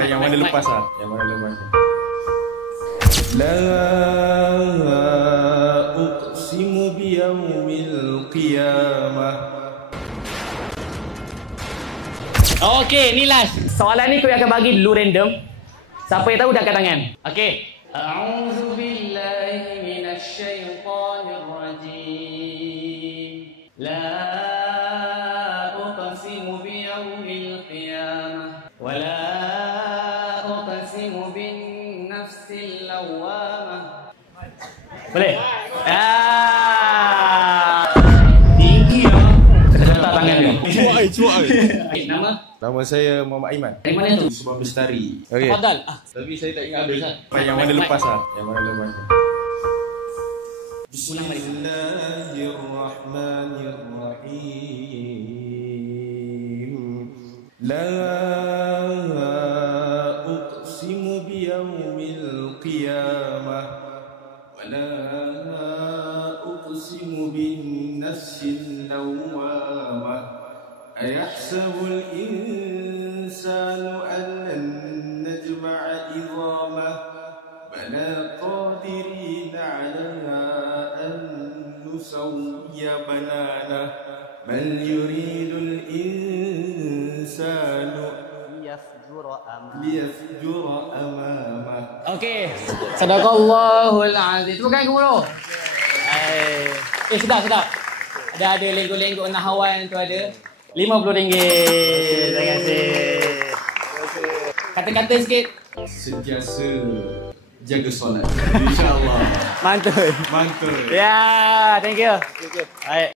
Yang mana lepas lah. Yang mana lepas. La uqsimu biyaumil qiyamah. Okey, ni last. Soalan ni aku akan bagi dulu random. Siapa yang tahu dah angkat tangan. Okey. A'udzu billahi minasy syaithanir rajim. La uqsimu biyaumil qiyamah wa la uqsimu bin nafsil lawwamah. Boleh? Tinggi ah. Letak tangan dia. Cuak. Nama? Nama saya Muhammad Aiman. Dari mana tu? Subang Bestari. Okey. Fadal. Tapi saya tak ingat habis. Yang mana lepas lah. Yang mana lepas. Bismillahirrahmanirrahim. La uqsimu biyaumil qiyamah wa la uqsimu bin nafsil lawwamah. Ayahsabul insanu an lan najma'a idhamah bala qadirin 'ala an nusawwiya bananah bal yuridul insanu liyafjura amamah. Okey. Sadaqallahul azim. Tepuk tangan dulu. Sedap. Ada lenggok-lenggok nahawan tu ada. RM50. Terima kasih. Kata-kata sikit. Sentiasa jaga solat. InsyaAllah. Mantul. Mantul. Ya, thank you. Baik.